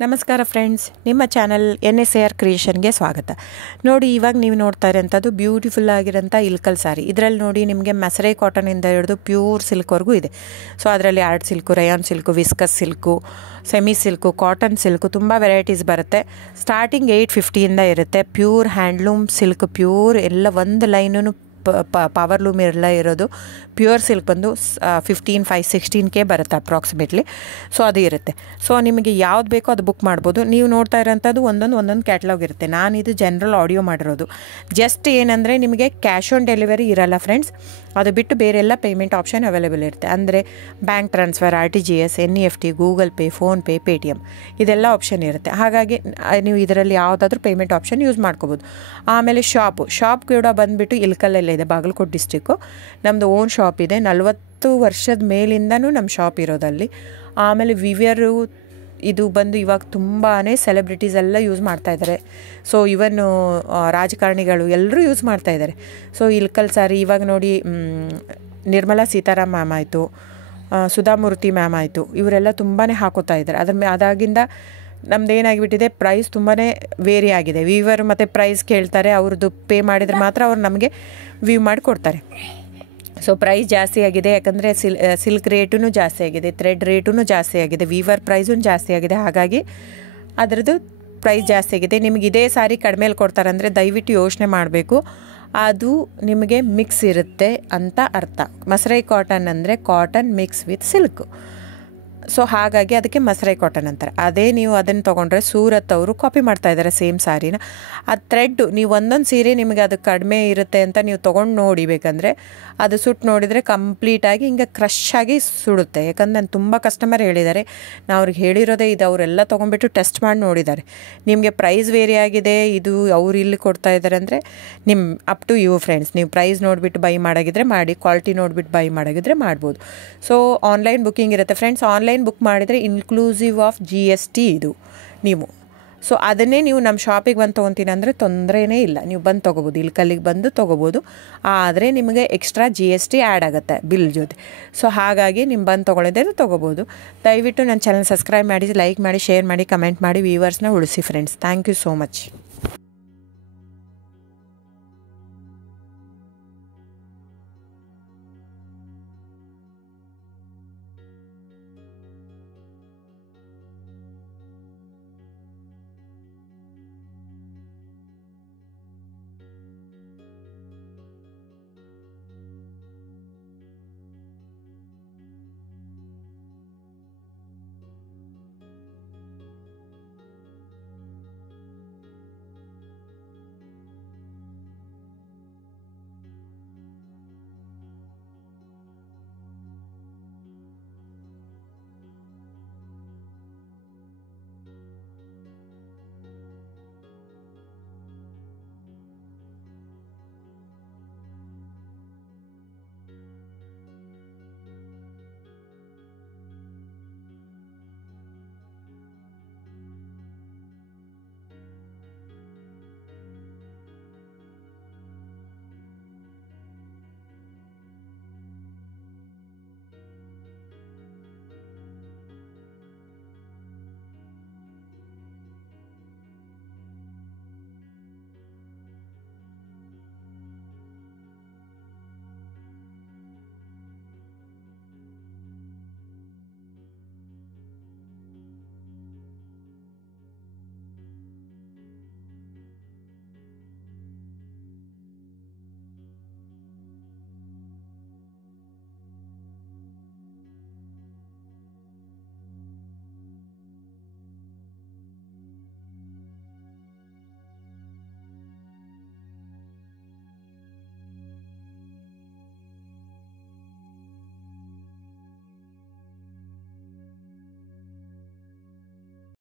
ನಮಸ್ಕಾರ ಫ್ರೆಂಡ್ಸ್, ನಿಮ್ಮ channel NSAR ಕ್ರಿಯೇಷನ್ಗೆ ಸ್ವಾಗತ. ನೋಡಿ, ಇವಾಗ ನೀವು ನೋಡ್ತಾ ಇರೋಂಥದ್ದು ಬ್ಯೂಟಿಫುಲ್ ಆಗಿರೋಂಥ ಇಲ್ಕಲ್ ಸಾರಿ. ಇದರಲ್ಲಿ ನೋಡಿ ನಿಮಗೆ ಮಸರೈ ಕಾಟನಿಂದ ಹಿಡಿದು ಪ್ಯೂರ್ ಸಿಲ್ಕ್ವರೆಗೂ ಇದೆ. ಸೊ ಅದರಲ್ಲಿ art silk, Riyan silk, viscus silk, semi silk, cotton silk ತುಂಬ ವೆರೈಟೀಸ್ ಬರುತ್ತೆ. ಸ್ಟಾರ್ಟಿಂಗ್ 850ಇಂದ ಇರುತ್ತೆ. ಪ್ಯೂರ್ ಹ್ಯಾಂಡ್ಲೂಮ್ ಸಿಲ್ಕ್, ಪ್ಯೂರ್ ಎಲ್ಲ ಒಂದು ಲೈನು ಪವರ್ ಲೂಮ್ ಎಲ್ಲ ಇರೋದು. ಪ್ಯೂರ್ ಸಿಲ್ಕ್ ಬಂದು 16K ಬರುತ್ತೆ ಅಪ್ರಾಕ್ಸಿಮೇಟ್ಲಿ. ಸೊ ಅದು ಇರುತ್ತೆ. ಸೊ ನಿಮಗೆ ಯಾವ್ದು ಬೇಕೋ ಅದು ಬುಕ್ ಮಾಡ್ಬೋದು. ನೀವು ನೋಡ್ತಾ ಇರೋಂಥದ್ದು ಒಂದೊಂದು ಕ್ಯಾಟ್ಲಾಗ್ ಇರುತ್ತೆ. ನಾನಿದು ಜನರಲ್ ಆಡಿಯೋ ಮಾಡಿರೋದು. ಜಸ್ಟ್ ಏನಂದರೆ ನಿಮಗೆ ಕ್ಯಾಶ್ ಆನ್ ಡೆಲಿವರಿ ಇರಲ್ಲ ಫ್ರೆಂಡ್ಸ್. ಅದು ಬಿಟ್ಟು ಬೇರೆಲ್ಲ ಪೇಮೆಂಟ್ ಆಪ್ಷನ್ ಅವೈಲೇಬಲ್ ಇರುತ್ತೆ. ಅಂದರೆ bank transfer, RTGS, NEFT, Google pay, PhonePe, Paytm ಇದೆಲ್ಲ ಆಪ್ಷನ್ ಇರುತ್ತೆ. ಹಾಗಾಗಿ ನೀವು ಇದರಲ್ಲಿ ಯಾವುದಾದ್ರೂ ಪೇಮೆಂಟ್ ಆಪ್ಷನ್ ಯೂಸ್ ಮಾಡ್ಕೋಬೋದು. ಆಮೇಲೆ ಶಾಪ್ ಕೂಡ ಬಂದುಬಿಟ್ಟು ಇಲ್ಕಲ್ಲೇ ಇದೆ, ಬಾಗಲಕೋಟೆ ಡಿಸ್ಟಿಕ್ಕು. ನಮ್ಮದು ಓನ್ ಶಾಪ್ ಇದೆ. 40 ವರ್ಷದ ಮೇಲಿಂದನೂ ನಮ್ಮ ಶಾಪ್ ಇರೋದಲ್ಲಿ. ಆಮೇಲೆ ವಿವಿಯರು ಇದು ಬಂದು ಇವಾಗ ತುಂಬಾ ಸೆಲೆಬ್ರಿಟೀಸ್ ಎಲ್ಲ ಯೂಸ್ ಮಾಡ್ತಾಯಿದ್ದಾರೆ. ಸೊ ಇವನ್ನು ರಾಜಕಾರಣಿಗಳು ಎಲ್ಲರೂ ಯೂಸ್ ಮಾಡ್ತಾಯಿದ್ದಾರೆ. ಸೊ ಇಲ್ಕಲ್ ಸಾರಿ ಇವಾಗ ನೋಡಿ, ನಿರ್ಮಲಾ ಸೀತಾರಾಮ್ ಮ್ಯಾಮ್ ಆಯಿತು, ಸುಧಾಮೂರ್ತಿ ಮ್ಯಾಮ್ ಆಯಿತು, ಇವರೆಲ್ಲ ತುಂಬಾ ಹಾಕೋತಾ ಇದ್ದಾರೆ. ಅದಾಗಿಂದ ನಮ್ದು ಏನಾಗಿಬಿಟ್ಟಿದೆ, ಪ್ರೈಸ್ ತುಂಬಾ ವೇರಿ ಆಗಿದೆ. ವೀವರ್ ಮತ್ತು ಪ್ರೈಸ್ ಕೇಳ್ತಾರೆ, ಅವ್ರದ್ದು ಪೇ ಮಾಡಿದರೆ ಮಾತ್ರ ಅವ್ರು ನಮಗೆ ವ್ಯೂ ಮಾಡಿ ಕೊಡ್ತಾರೆ. ಸೊ ಪ್ರೈಸ್ ಜಾಸ್ತಿ ಆಗಿದೆ, ಯಾಕಂದರೆ ಸಿಲ್ಕ್ ರೇಟೂ ಜಾಸ್ತಿ ಆಗಿದೆ, ಥ್ರೆಡ್ ರೇಟೂ ಜಾಸ್ತಿ ಆಗಿದೆ, ವೀವರ್ ಪ್ರೈಸೂ ಜಾಸ್ತಿ ಆಗಿದೆ. ಹಾಗಾಗಿ ಅದರದ್ದು ಪ್ರೈಸ್ ಜಾಸ್ತಿ ಆಗಿದೆ. ನಿಮಗೆ ಇದೇ ಸಾರಿ ಕಡಿಮೆಲಿ ಕೊಡ್ತಾರಂದರೆ ದಯವಿಟ್ಟು ಯೋಚನೆ ಮಾಡಬೇಕು. ಅದು ನಿಮಗೆ ಮಿಕ್ಸ್ ಇರುತ್ತೆ ಅಂತ ಅರ್ಥ. ಮಸರೈ ಕಾಟನ್ ಅಂದರೆ cotton mix with silk. So ಹಾಗಾಗಿ ಅದಕ್ಕೆ ಮಸರೈ ಕಾಟನ್ ಅಂತಾರೆ. ಅದೇ ನೀವು ಅದನ್ನು ತೊಗೊಂಡ್ರೆ ಸೂರತ್ ಅವರು ಕಾಪಿ ಮಾಡ್ತಾಯಿದ್ದಾರೆ ಸೇಮ್ ಸಾರಿನ. ಆ ಥ್ರೆಡ್ಡು ನೀವು ಒಂದೊಂದು ಸೀರೆ ನಿಮಗೆ ಅದು ಕಡಿಮೆ ಇರುತ್ತೆ ಅಂತ ನೀವು ತೊಗೊಂಡು ನೋಡಿ, ಬೇಕಂದರೆ ಅದು ಸುಟ್ಟು ನೋಡಿದರೆ ಕಂಪ್ಲೀಟಾಗಿ ಹಿಂಗೆ ಕ್ರಶ್ ಆಗಿ ಸುಡುತ್ತೆ. ಯಾಕಂದ್ರೆ ನಾನು ತುಂಬ ಕಸ್ಟಮರ್ ಹೇಳಿದ್ದಾರೆ, ನಾವು ಅವ್ರಿಗೆ ಹೇಳಿರೋದೇ ಇದು. ಅವರೆಲ್ಲ ತೊಗೊಂಡ್ಬಿಟ್ಟು ಟೆಸ್ಟ್ ಮಾಡಿ ನೋಡಿದ್ದಾರೆ. ನಿಮಗೆ ಪ್ರೈಸ್ ವೇರಿ ಆಗಿದೆ, ಇದು ಅವ್ರು ಇಲ್ಲಿ ಕೊಡ್ತಾ ಇದ್ದಾರೆ ಅಂದರೆ ನಿಮ್ಮ ಅಪ್ ಟು ಯು ಫ್ರೆಂಡ್ಸ್. ನೀವು ಪ್ರೈಸ್ ನೋಡಿಬಿಟ್ಟು ಬೈ ಮಾಡೋಗಿದ್ರೆ ಮಾಡಿ, ಕ್ವಾಲಿಟಿ ನೋಡಿಬಿಟ್ಟು ಬೈ ಮಾಡೋಗಿದ್ರೆ ಮಾಡ್ಬೋದು. ಸೊ ಆನ್ಲೈನ್ ಬುಕ್ಕಿಂಗ್ ಇರುತ್ತೆ ಫ್ರೆಂಡ್ಸ್. ಆನ್ಲೈನ್ ಬುಕ್ ಮಾಡಿದರೆ ಇನ್ಕ್ಲೂಸಿವ್ ಆಫ್ GST ಇದು ನೀವು. ಸೊ ಅದನ್ನೇ ನೀವು ನಮ್ಮ ಶಾಪಿಗೆ ಬಂದು ತೊಗೊತೀನಿ ಅಂದರೆ ತೊಂದರೆನೇ ಇಲ್ಲ, ನೀವು ಬಂದು ತೊಗೋಬೋದು, ಇಲ್ಕಲ್ಲಿಗೆ ಬಂದು ತೊಗೋಬೋದು. ಆದರೆ ನಿಮಗೆ ಎಕ್ಸ್ಟ್ರಾ GST ಆ್ಯಡ್ ಆಗುತ್ತೆ ಬಿಲ್ ಜೊತೆ. ಸೊ ಹಾಗಾಗಿ ನೀವು ಬಂದು ತೊಗೊಳ್ಳೋದ್ರೆ ತೊಗೋಬೋದು. ದಯವಿಟ್ಟು ನನ್ನ ಚಾನಲ್ ಸಬ್ಸ್ಕ್ರೈಬ್ ಮಾಡಿ, ಲೈಕ್ ಮಾಡಿ, ಶೇರ್ ಮಾಡಿ, ಕಮೆಂಟ್ ಮಾಡಿ, ವ್ಯೂವರ್ಸ್ನ ಉಳಿಸಿ friends. Thank you so much.